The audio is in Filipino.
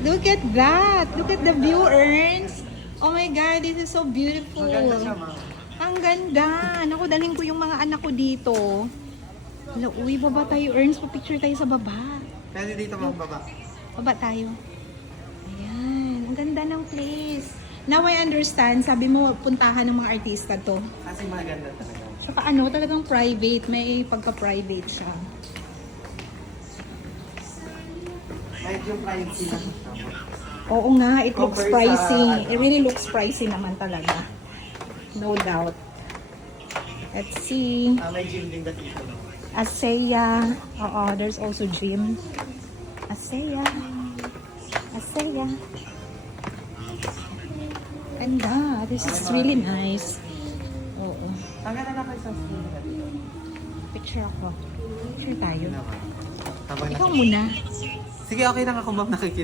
Look at that! Look at the view, Ernst! Oh my God, this is so beautiful. Maganda siya, ma'am. Ang ganda! Naku, dalhin ko yung mga anak ko dito. Hala, uy, baba tayo, Ernst. Pa-picture tayo sa baba. Pwede dito ma'am baba. Baba tayo. Ayan, ang ganda ng place. Now I understand, sabi mo, puntahan ng mga artista to. Kasi maganda talaga. Tsaka ano, talagang private. May pagka-private siya. Medyo privacy lang siya. Oo nga, it looks Compare pricey. sa, It really looks pricey naman talaga. No doubt. Let's see. May gym din dito. Aseya. Oo, there's also gym. Aseya. Aseya. Ganda. This is really nice. Oo. Tanggal na kayo sa school na dito. Picture ako. Picture tayo. Habang Ikaw muna. Sige, okay lang ako ma'am, nakikinig.